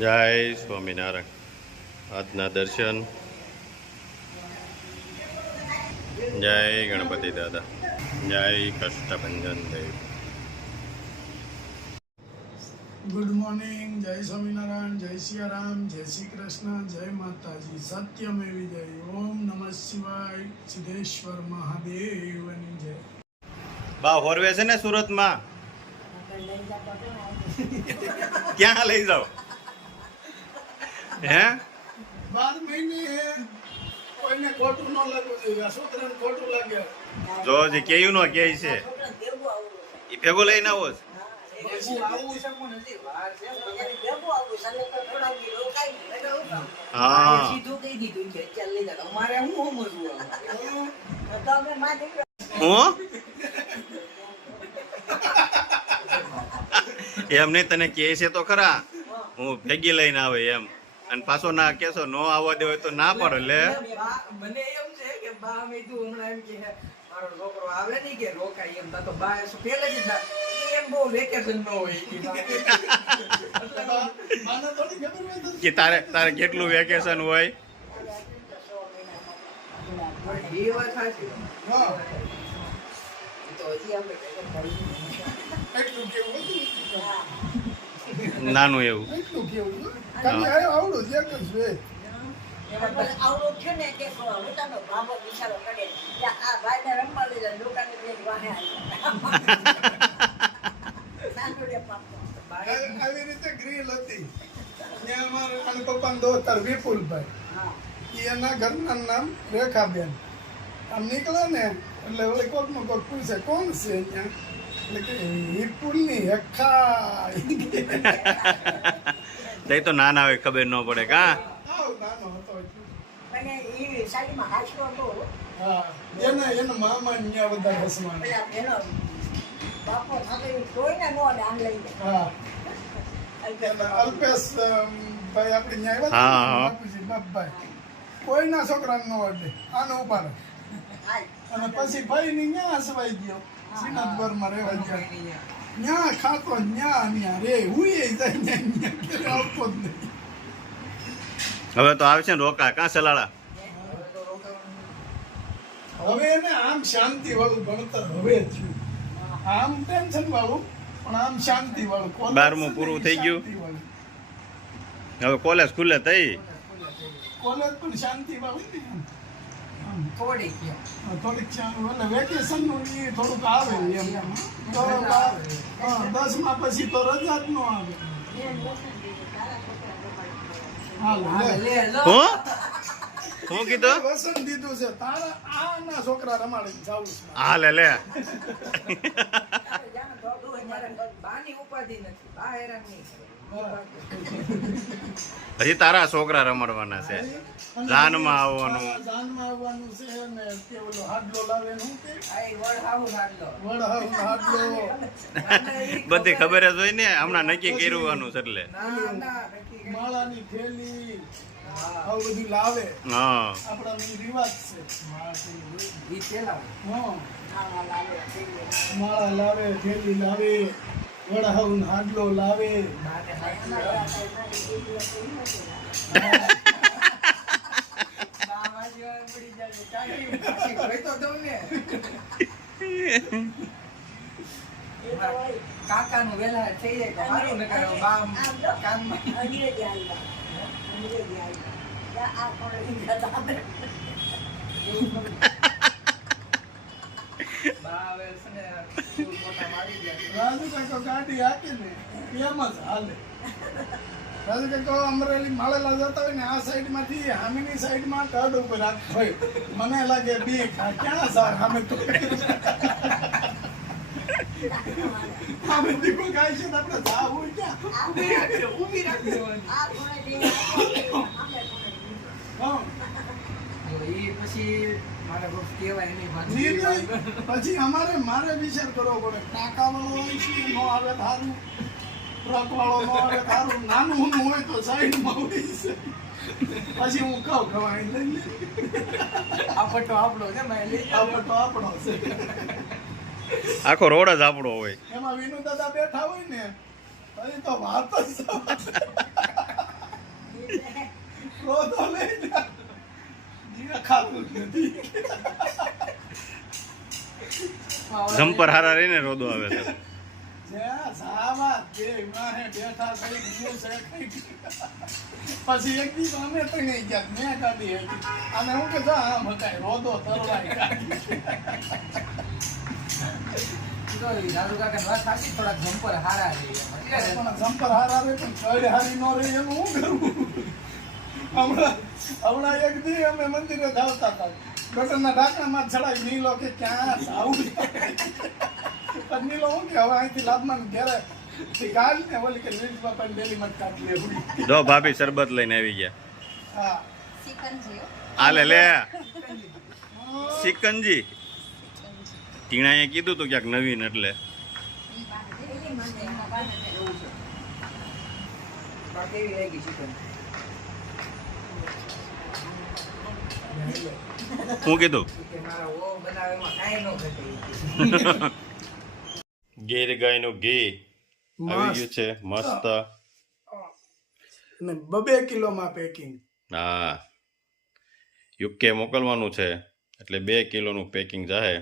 જય સ્વામિનારાયણ. આજના દર્શન. જય ગણપતિ દાદા. જય કષ્ટભંજન દેવ. Good morning. જય સ્વામિનારાયણ. જય સિયારામ. જય શ્રી કૃષ્ણ. જય માતાજી. સત્યમેવી જય. ઓમ નમઃ શિવાય. સિદ્ધેશ્વર મહાદેવની જય. બા હોરવે છે ને સુરતમાં? ક્યાં લઈ જાઓ? હે 12 મહિને કોઈને ખોટું ન લાગવું જોઈએ. છોકરાને ખોટું લાગે. જો જે કેયું નો કે છે એ ભેગો લઈને આવો છે. હા હું એમ નહીં, તને કે છે તો ખરા હું ભેગી લઈને આવે એમ, અને પાછો ના કેશો નો આવવા દે હોય તો ના પડે. લે મને એમ છે કે બા મે તું હમણાં એમ કે મારો છોકરો આવે નહીં કે રોકાય એમ તો બા પેલે જ એમ બહુ વેકેશન ન હોય મને થોડી ખબર હોય તો કે તારે કેટલું વેકેશન હોય. એ વાત સાચી. હા તો હજી આપણે એટલું કેવું હતું. નાનું એવું. એટલું કેવું ખાલી આવડું જ એક જ છે. આવડો છે ને કે પોતાનો બાબો બિચારો કરે કે આ ભાઈને રમવા લઈ જાય લોકોને બે વાહે આવી રીતે ગ્રીલ હતી. ત્યાં અમારા અને પપ્પાના દોસ્તાર વિપુલભાઈ, એના ઘરના નામ રેખાબેન. આમ નીકળે ને એટલે ઓલી કોકમાં કોક પૂછે કોણ છે અહીંયા, એટલે કે વિપુલની હખા. તે તો નાના હોય ખબર ન પડે કા. આવ નાનો હતો એટલે. અને એ સાડીમાં હાચકો બહુ હા એના મામા ત્યાં બધા હસવાના. પેલા એનો બાપો સાથે કોઈને નો આમ લઈ હા એના અલ્પેશ ભાઈ આપણે ન્યાય હા, હા. બાપુજી બાપભાઈ કોઈના છોકરાને ન વડે આનો ઉપાડે. અને પછી ભાઈ ની ન્યા હસવાઈ ગયો. શ્રીનાથપુરમાં રહેવા ગયા. ન્યા ખાતો ન્યા રે હુંય જાય ન્યા ક્યારે આવતો જ નહીં. હવે તો આવશે ને રોકા કાં સલાડા. હવે એને આમ શાંતિ વાળું ભણતર હવે થયું. આમ ટેન્શન વાળું પણ આમ શાંતિ વાળું. 12મું પૂરું થઈ ગયું. હવે કોલેજ ખુલે તઈ કોલેજ પણ શાંતિ વાળું ને આમ. થોડી થોડીક એટલે વેકેશન નું ઈ થોડુંક આવે એમ. તો 10માં પછી તો રજા જ ન આવે. હાલો લે. હું હું કીધું વસન દીધું છે તારા આના છોકરા રમાડી જાવું છે. હા લે બાની ઉપાધિ નથી. બા હેરાન નહીં કરે. હજી તારા છોકરા રમાડવાના છે. જાનમાં આવવાનું. જાનમાં આવવાનું છે ને તે ઓલો હાડલો લાવે ને હું કે આ વડહાવું લાડલો. વડહાવ હાડલો બધી ખબર જ હોય ને, હમણાં નક્કી કર્યું છે એટલે. ના ના નક્કી માળાની થેલી આવું બધું લાવે. હા આપણા રિવાજ છે. ઈ પેલા હા માળા લાવે, થેલી લાવે, વડહાવ હાડલો લાવે. કાકા નું વેલા થઈ જાય તો સારું ને કરે બા કાનમાં અંગ્રેજી આવ્યા આ પણ બા હવે છે ને ફૂલ ફોટા મારી ગયા. રાજુ કાકો ગાડી હાકે ને એમ જ હાલે. રાજુ કાકો અમરેલી માળેલા જતા હોય ને આ સાઈડ માંથી સામેની સાઈડ માં કડ ઉપર રાખતો હોય. મને લાગે બીક ક્યાં સાર સામે તો સામે દીકો ગાય છે તો આપણે જાવું ક્યાં? ઊભી રાખી દેવાની. આ ખૂણે હા ઈ પછી મારે બહુ કહેવાય નહીં નિર્ણય પછી મારે વિચાર કરવો પડે. ટાંકા વાળો હોય છે ન આવે થારું, ટ્રક વાળો ન આવે થારું, નાનું ઊનું હોય તો સાઈડમાં હોય છે. પછી હું કહું ખવાય લઈ લે. આ પટ્ટો આપણો છે મેં લઈ આ પટ્ટો આપણો છે. આખો રોડ જ આપણો હોય. એમાં વિનુ દાદા બેઠા હોય ને તો વાત જ જમ્પર હારા રહીને રોદો આવે તો જ્યાં જાવા બે વાહે બેઠા થઈ હું છે કઈ પછી એક દી તો અમે તને ગયા મેં કાઢી હતી અને હું કે જા આમ હકાય રોદો તરવાય કાઢી તો ઈ દાદુ કાકાની વાત સાચી, થોડાક જમ્પર હારા છે એટલે પણ જમ્પર હારા રે પણ કઈ હારી નો રે એનું હું કરું હમણાં એક દી અમે મંદિરે જાવતા હતા ગટરના ઢાંકણામાં ચડાવી નીલો કે ક્યાં જાવું પણ નીલો હું કે હવે અહીંથી લાભમાં ઘેરે ગાલ ને ઓલી કે લીસ બાપા ડેલી માં કાઢી લેવું જો ભાભી શરબત લઈને આવી ગયા હા આલે લે સિકંજી ટીણાએ કીધું તું ક્યાંક નવીન એટલે બાકી એવી લાગી ચિકન. હું કીધું કે મારા ઓ બનાવે એમાં કાંઈ ન ઘટે. ગીર ગાયનું ઘી આવી ગયું છે મસ્ત અને 2 કિલોમાં પેકિંગ હા યુકે મોકલવાનું છે એટલે 2 કિલોનું પેકિંગ જાહે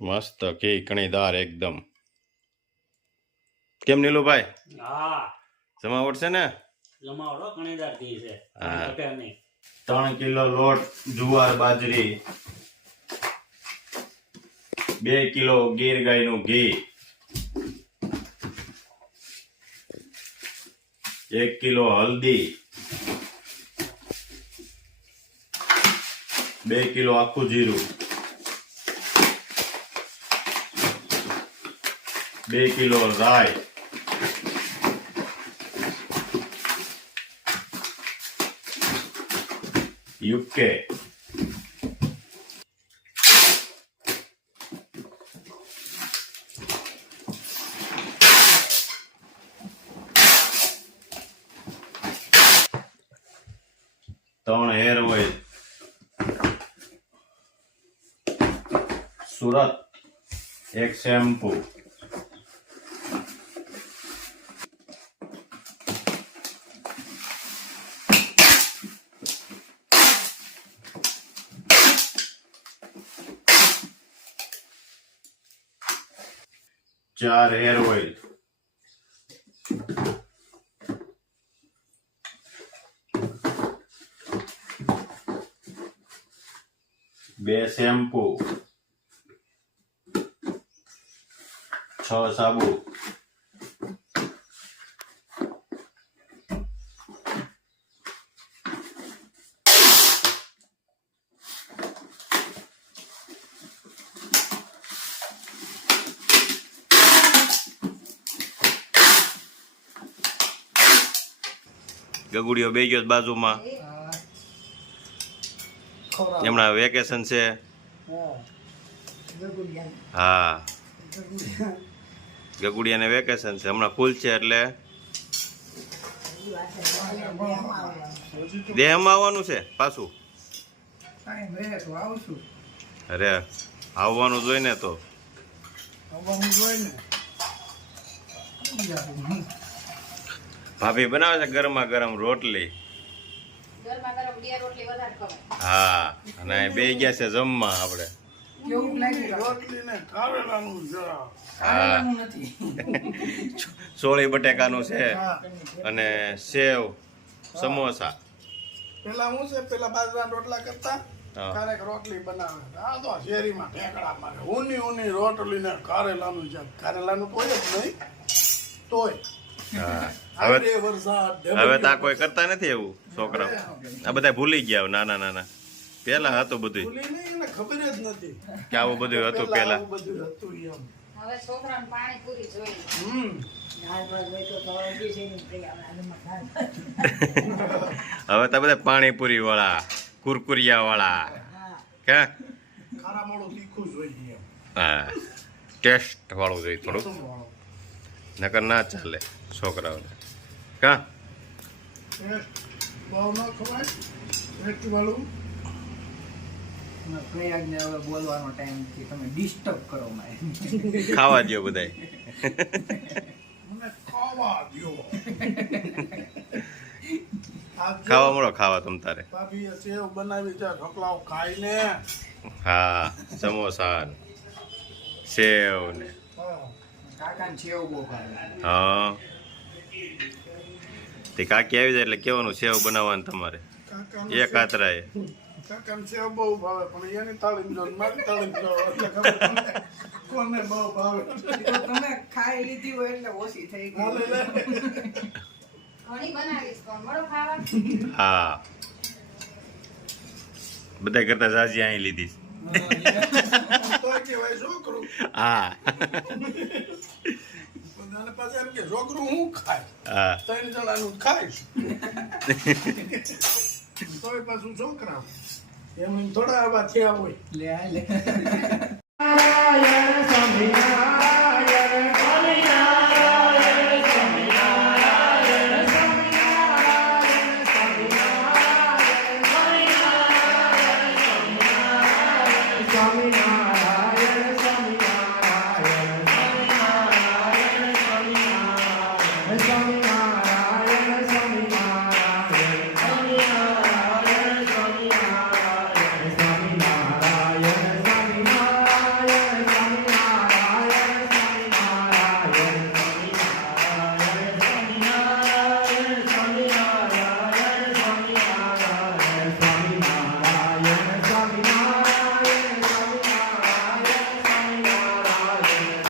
મસ્ત ઘી કણીદાર એકદમ કેમ નીલુભાઈ હા જમાવટ છે ને જમાવડો કણીદાર ઘી છે હા. ઘટે નહીં 3 કિલો લોટ જુવાર બાજરી 2 કિલો ગીર ગાયનું ઘી 1 કિલો હલ્દી 2 કિલો આખું જીરું 2 કિલો રાઈ યુકે ત્રણ હેર ઓઇલ સુરત 1 શેમ્પુ ચાર હેર ઓઇલ બે શેમ્પુ 6 સાબુ ગગુડીઓ બે ગયો બાજુમાં એમના વેકેશન છે હા ગગુડિયાને વેકેશન છે હમણાં ફૂલ છે એટલે દેહમાં આવવાનું છે પાછું ટાઈમ રહે તો આવશું. અરે આવવાનું જોઈ ને તો આવવાનું જોઈએ ને ભાભી બનાવે છે ગરમા ગરમ રોટલી હા અને બે ગયા છે જમવા આપણે કેવું લાગ્યું? રોટલી ને કારેલાનું જરા ખાવાનું નથી. સોળી બટેકાનું છે હા અને સેવ સમોસા પેલા હું છે પેલા બાજરાના રોટલા કરતા હા. ક્યારેક રોટલી બનાવે આ તો શેરીમાં ઢેકડા મારે ઊની રોટલી ને કારેલાનું છે કારેલાનું કોઈ જ નહીં તોય હા હવે હવે વરસાદ હવે તો આ કોઈ કરતા નથી એવું છોકરાઓ આ બધા ભૂલી ગયા નાના નાના પેલા હતું બધું ભૂલી નહીં એને ખબર જ નથી કે આવું બધું હતું પેલા આવું બધું હતું એમ હવે છોકરાને પાણીપુરી જોઈએ. દાળ ભાત હોય તો ખવડાવતી છે ને પ્રિય આનામાં દાળ ભાત. હવે તો બધા પાણીપુરી વાળા કુરકુરિયા વાળા હા કે ખારા મોડું તીખું જોઈએ એમ હા ટેસ્ટ વાળું જોઈએ થોડું વાળું નકર ના ચાલે છોકરાઓને કા ટેસ્ટ બહુ ન ખવાય ટેસ્ટ વાળું પ્રયાગને હવે બોલવાનો ટાઈમ નથી, તમે ડિસ્ટર્બ કરો મારે. ખાવા દો બધાય મને ખાવા દ્યો. આ જો ખાવા મળો ખાવા તમ તારે. ભાભીએ સેવ બનાવી છે, ઢોકળાઓ ખાઈને. હા સમોસા ને સેવ ને હા. કાકાને સેવ બહુ ભાવે. હા તે કાકી આવી જાય એટલે કેવાનું સેવ બનાવવાનું તમારે કાકાને એક આતરાએ. કાકાને સેવ બહુ ભાવે, પણ એની થાળીમાં જો ને મારી થાળીમાં જો એટલે ખબર પડે કોને બહુ ભાવે. તો તમે ખાઈ લીધી હોય એટલે ઓછી થઈ હાલે ગઈ. લે. ઘણી બનાવીશ પણ મળો ખાવા. હા બધા કરતા જાજી અહીં લીધી છે. તોય કહેવાય છોકરું. હા અને પાછા એમ કે છોકરું હું ખાય, હા 3 જણાનું જ ખાઈશ. તોય પાછું છોકરા એમ થોડા આવા થયા હોય. લે આ લે. નારાયણ સ્વામિનારાયણ.